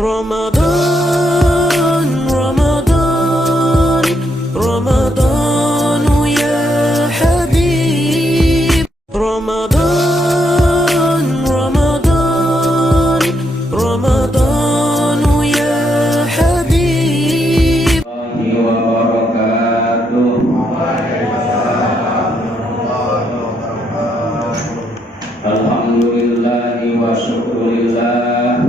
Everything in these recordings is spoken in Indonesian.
رمضان رمضان رمضان يا حبيب رمضان رمضان رمضان يا حبيب Alhamdulillahi wa syukurillah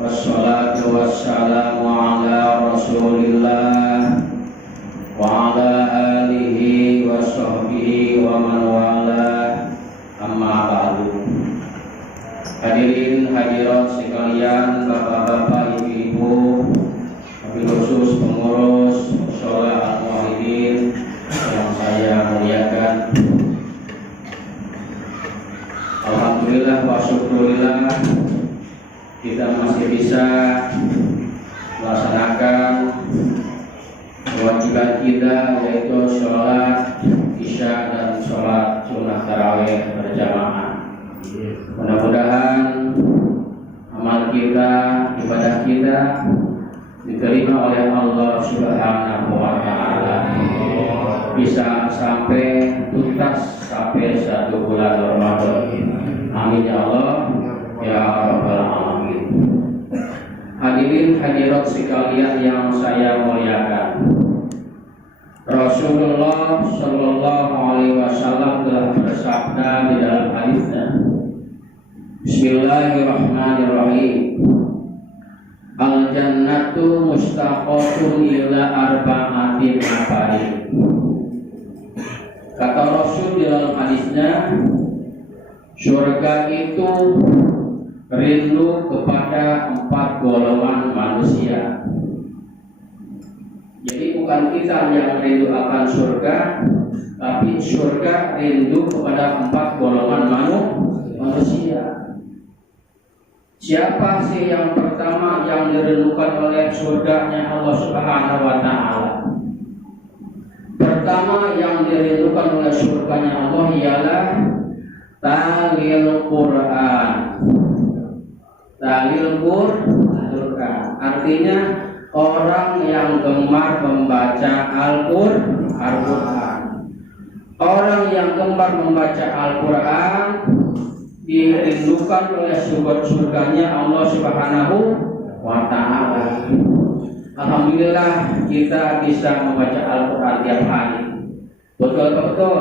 wassalatu wassalamu ala rasulillah wa ala alihi wa sahbihi wa man wala amma ba'du. Hadirin hadirat sekalian, bapak-bapak, ibu-ibu, wabil khusus pengurus Mushola Al-Muwahhidin yang saya muliakan. Alhamdulillah wa syukurillah kita masih bisa melaksanakan kewajiban kita, yaitu sholat isya dan sholat sunnah tarawih berjamaah. Mudah-mudahan amal kita, ibadah kita diterima oleh Allah Subhanahu wa Ta'ala, bisa sampai tuntas sampai 1 bulan Ramadan. Amin ya Allah ya Rabbal Alamin. Hadirin hadirat sekalian yang saya muliakan, Rasulullah Shallallahu Alaihi Wasallam telah bersabda di dalam hadisnya, Bismillahirrahmanirrahim, Al jannatu mustaqatun ila arba'atin nafarin. Kata Rasul di dalam hadisnya, surga itu rindu kepada 4 golongan manusia. Jadi bukan kita yang rindu akan surga, tapi surga rindu kepada 4 golongan manusia. Siapa sih yang pertama yang dirindukan oleh surganya Allah Subhanahu wa Ta'ala? Pertama yang dirindukan oleh surganya Allah ialah talil Quran. Talil Quran artinya orang yang gemar membaca Al-Quran. Orang yang gemar membaca Al-Quran dirindukan oleh surganya Allah Subhanahu wa Ta'ala. Alhamdulillah kita bisa membaca Al-Quran tiap hari. Betul.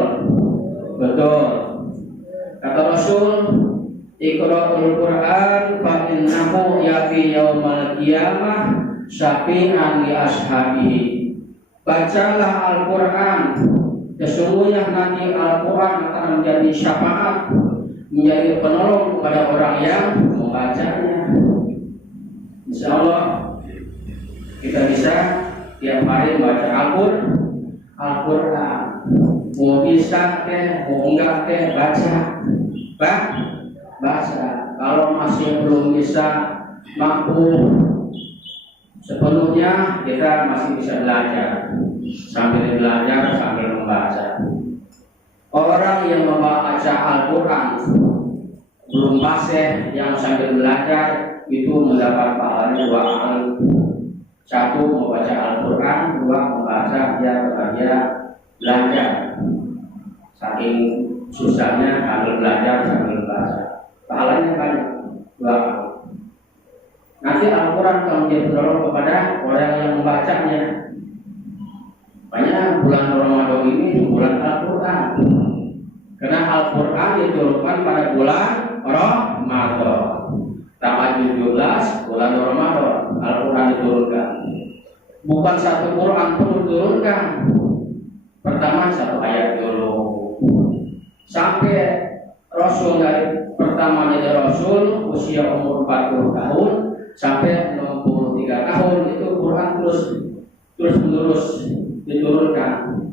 Kata Rasul, Iqra'ul Quran fa innahu ya'ti yaumal qiyamah syafi'an li ashabihi. Bacalah Al-Quran, sesungguhnya nanti Al-Quran akan menjadi syafaat, menjadi penolong kepada orang yang membacanya. Insyaallah kita bisa tiap hari membaca Al-Quran. Mau bisa mau enggak baca. Kalau masih belum bisa mampu sepenuhnya, kita masih bisa belajar sambil membaca. Orang yang membaca Al-Quran belum fasih, yang sambil belajar itu mendapat pahalanya 2 kali. 1 membaca Al-Quran, 2 membaca dia belajar. Saking susahnya sambil belajar sambil baca, pahalanya banyak 2 kali. Nanti Al-Quran akan menjadi penolong kepada orang yang membacanya. Banyak bulan Ramadan ini bulan Al-Quran, karena Al-Quran diturunkan pada bulan Ramadan. Tanggal 17 bulan Ramadan Al-Quran diturunkan. Bukan 1 Quran pun diturunkan. Pertama 1 ayat dulu, sampai Rasul dari pertama jadi Rasul usia umur 40 tahun sampai 63 tahun itu Quran terus menerus diturunkan.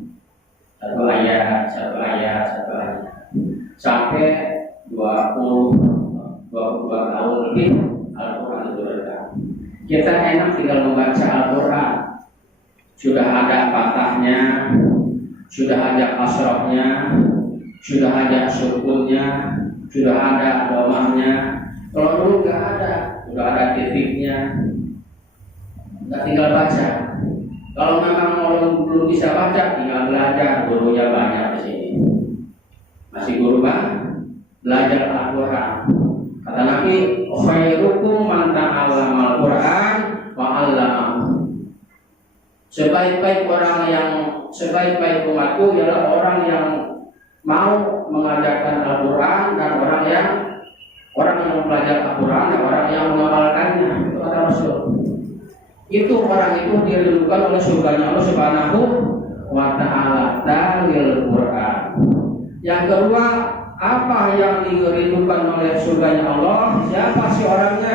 1 ayat sampai 22 tahun lebih Al-Quran diturunkan. Kita enak tinggal membaca Al-Quran, sudah ada fathahnya, sudah ada kasrahnya, sudah ada sukunnya, sudah ada domahnya. Kalau dulu nggak ada, udah ada titiknya, nggak tinggal baca. Kalau memang belum bisa baca, tinggal belajar. Gurunya banyak di sini. Masih guru belajar Al-Quran. Kata Nabi, khairukum man ta'allama al-Quran wa 'allamahu. Sebaik-baik umatku ialah orang yang mau mengajarkan Al-Quran dan orang yang belajar Al-Quran dan orang yang mengamalkannya. Itu kata Rasul. Itu orang itu dirindukan oleh surganya Allah Subhanahu wa ta'ala dalil Quran. Yang kedua, apa yang dirindukan oleh surganya Allah? Siapa sih orangnya?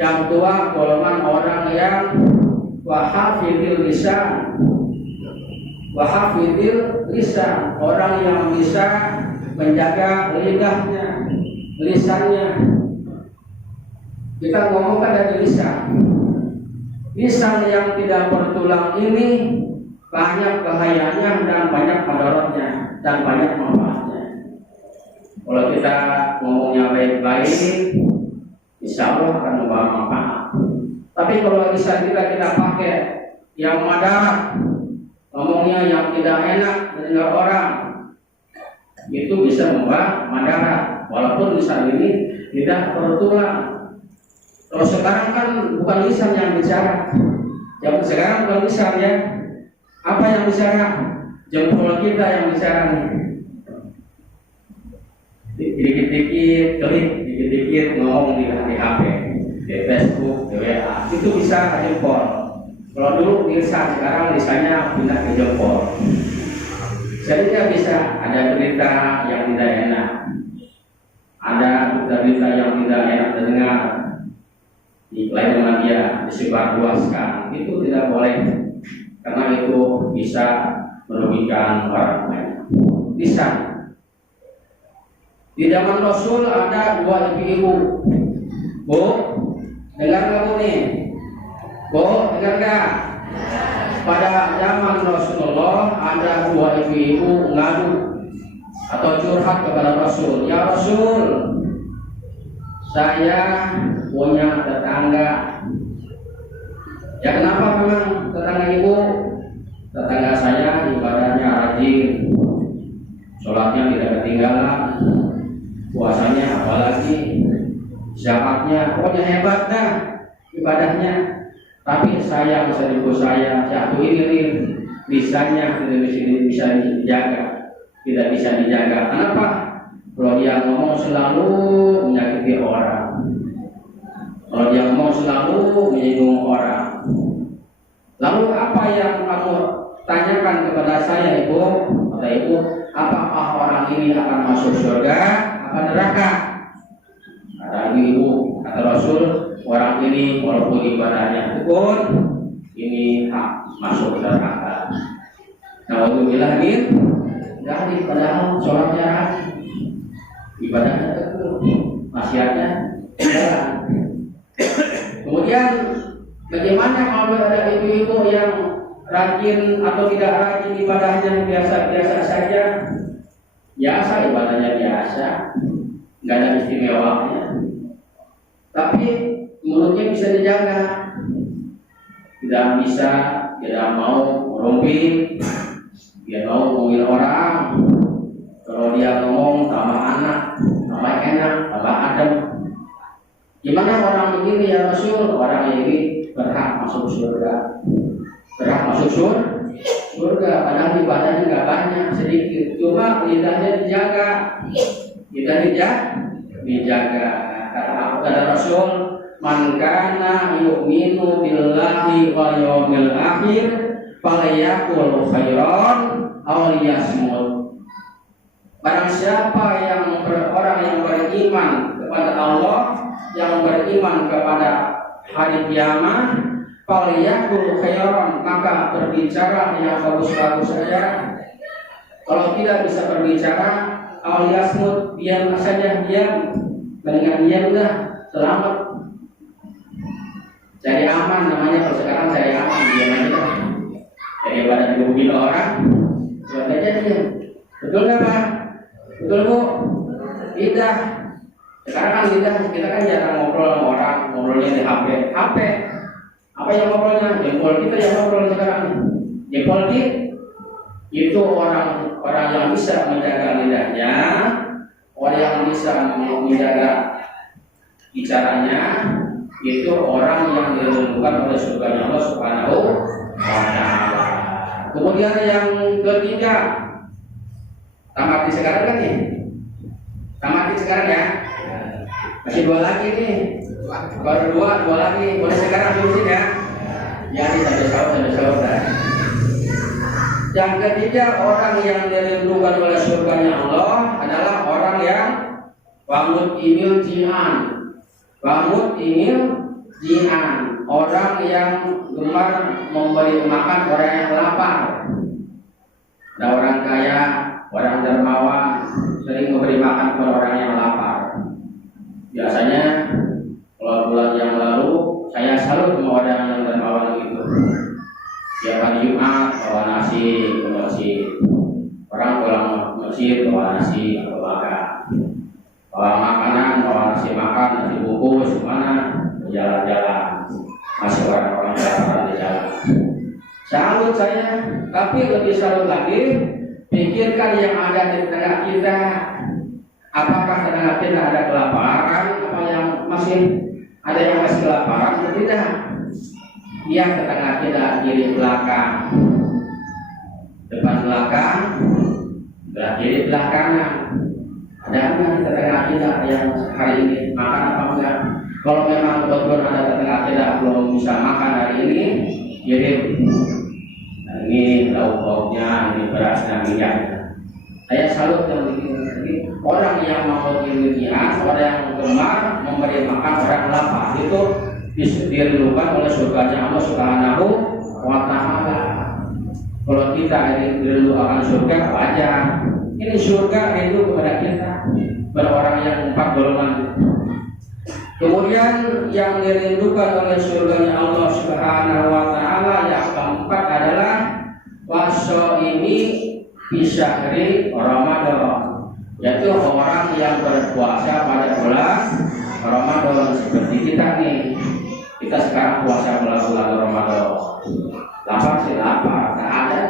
Yang kedua, golongan orang yang wahafidil lisan. Wahafidil lisan, orang yang bisa menjaga lidahnya, lisannya. Kita ngomong kan dari lisan. Lisan yang tidak bertulang ini banyak bahayanya dan banyak mudaratnya dan banyak manfaatnya. Kalau kita ngomongnya baik-baik, insya Allah akan membawa manfaat. Tapi kalau lisan kita pakai yang mudarat, ngomongnya yang tidak enak mendengar orang, itu bisa membawa mudarat. Walaupun lisan ini tidak bertulang. Kalau sekarang kan bukan lisan yang bicara. Zaman sekarang bukan lisan ya. Apa yang bicara? Jempol kita yang bicara nih. Dikit-dikit klik, dikit-dikit ngomong di HP, di Facebook, di WA. Itu bisa jempol. Kalau dulu lisan, sekarang lisannya pindah ke jempol. Jadi dia bisa ada berita yang tidak enak, ada berita yang tidak enak terdengar, diklaim dengan dia disebarluaskan, itu tidak boleh karena itu bisa merugikan orang lain. Lisan. Di zaman Rasul ada dua ibu-ibu. Bu, dengar nggak Bu nih? Bu, dengar nggak? Pada zaman Rasulullah ada dua ibu-ibu ngadu atau curhat kepada Rasul. Ya Rasul, saya punya tetangga. Ya kenapa memang tetangga ibu? Tetangga saya ibadahnya rajin, sholatnya tidak ketinggalan, puasanya apalagi, zakatnya, pokoknya hebat dah ibadahnya. Tapi saya satu ini lisannya tidak bisa dijaga, tidak bisa dijaga. Kenapa? Kalau dia ngomong selalu menyakiti orang, kalau dia ngomong selalu menyinggung orang. Lalu apa yang kamu tanyakan kepada saya, Ibu? Kata Ibu, apakah orang ini akan masuk surga apa neraka? Kata Ibu, kata Rasul, orang ini walaupun ibadahnya tekun, ini masuk neraka. Nah, untuk bilangin, jadi padahal sholatnya rajin, ibadahnya tekun, maksiatnya jalan. Kemudian bagaimana kalau ada ibu-ibu yang rajin atau tidak rajin ibadahnya biasa-biasa saja? Biasa, ibadahnya biasa, nggak ada istimewanya. Tapi mulutnya bisa dijaga, tidak mau merumpit, dia mau ngomongin orang. Kalau dia ngomong tambah enak, tambah adem. Gimana orang begini ya Rasul? Orang ini berhak masuk surga. Berhak masuk surga, padahal ibadahnya nggak banyak, sedikit. Cuma lidahnya dijaga. Dijaga. Kata Rasul, man kana yu'minu billahi wal yawmil akhir falyaqul khairan aw liyasmut. Barang siapa orang yang beriman kepada Allah, yang beriman kepada hari kiamat, falyaqul khairan, maka berbicara yang bagus-bagus saja. Kalau tidak bisa berbicara, aw liyasmut, diam saja, diam. Mendingan diam dah, selamat. Cari aman namanya, kalau sekarang cari aman, diam aja. Daripada dirugiin orang, diam aja diam. Betul nggak Pak? Betul Bu? Tidak. Sekarang kan kita kan jarang ngobrol sama orang, ngobrolnya di HP. HP apa yang ngobrolnya? Jempol kita yang ngobrol sekarang. Jempol itu orang yang bisa menjaga lidahnya, orang yang bisa menjaga bicaranya, itu orang yang dirindukan oleh surganya Allah Subhanahu wa Ta'ala. Kemudian yang ketiga, tamat sekarang kan nih? Tamat sekarang ya? Masih 2 lagi nih. Baru 2 lagi. Boleh sekarang terusin ya? Ya, ini sampai sahur dah. Yang ketiga, orang yang dirindukan oleh surganya Allah adalah orang yang bangun imil jihan. Bangun imil jihan, orang yang gemar memberi makan orang yang lapar. Ada orang kaya, orang dermawan, sering memberi makan kepada orang yang lapar. Biasanya kalau bulan yang lalu saya salut sama orang yang dermawan itu. Tiap hari Jumat bawa nasi ke masjid. Orang pulang masjid bawa nasi atau makan. Bawa makanan, bawa nasi makan, nasi bungkus, mana berjalan-jalan. Masih orang-orang jalan di jalan. Salut saya, tapi lebih salut lagi, pikirkan yang ada di tengah kita. Apakah tengah kita ada kelaparan? Apa yang masih ada yang masih kelaparan atau tidak? Lihat ke tengah kita, kiri belakang, depan belakang, belah kiri belah kanan. Ada nggak di tengah kita yang hari ini makan apa enggak? Kalau memang betul ada di tengah kita belum bisa makan hari ini, kirim. Nah, ini lauk pauknya, ini berasnya, minyaknya. Saya salut yang begini. Orang yang mau ilmiah, orang yang gemar memberi makan orang lapar itu dirindukan oleh surganya Allah Subhanahu wa Ta'ala. Kalau kita ini dirindu akan surga, wajar. Ini surga rindu kepada kita, kepada orang yang 4 golongan. Kemudian yang dirindukan oleh surganya Allah Subhanahu wa Ta'ala yang keempat adalah waso ini bisyahri Ramadan, yaitu orang yang berpuasa pada bulan Ramadan seperti kita nih. Kita sekarang puasa bulan Ramadan. Lapar sih lapar, tak ada.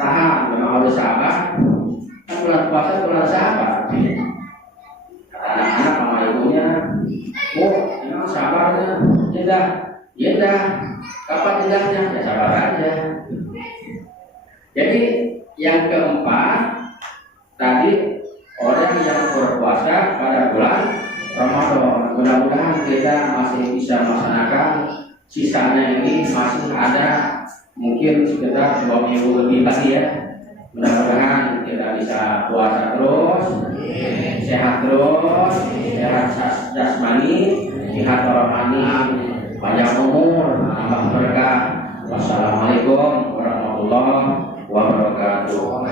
Tahan, memang harus sabar. Kan bulan puasa bulan sabar. Kata anak-anak sama ibunya, memang sabarnya. Ya, kapan tidaknya? Ya sabar aja. Jadi yang keempat tadi orang yang berpuasa pada bulan Ramadan. Mudah-mudahan kita masih bisa melaksanakan sisanya ini, masih ada mungkin sekitar 2 minggu lebih lagi ya. Mudah-mudahan kita bisa puasa terus, sehat terus, sehat jasmani, sehat rohani, panjang umur, tambah berkah. Wassalamualaikum warahmatullahi wabarakatuh.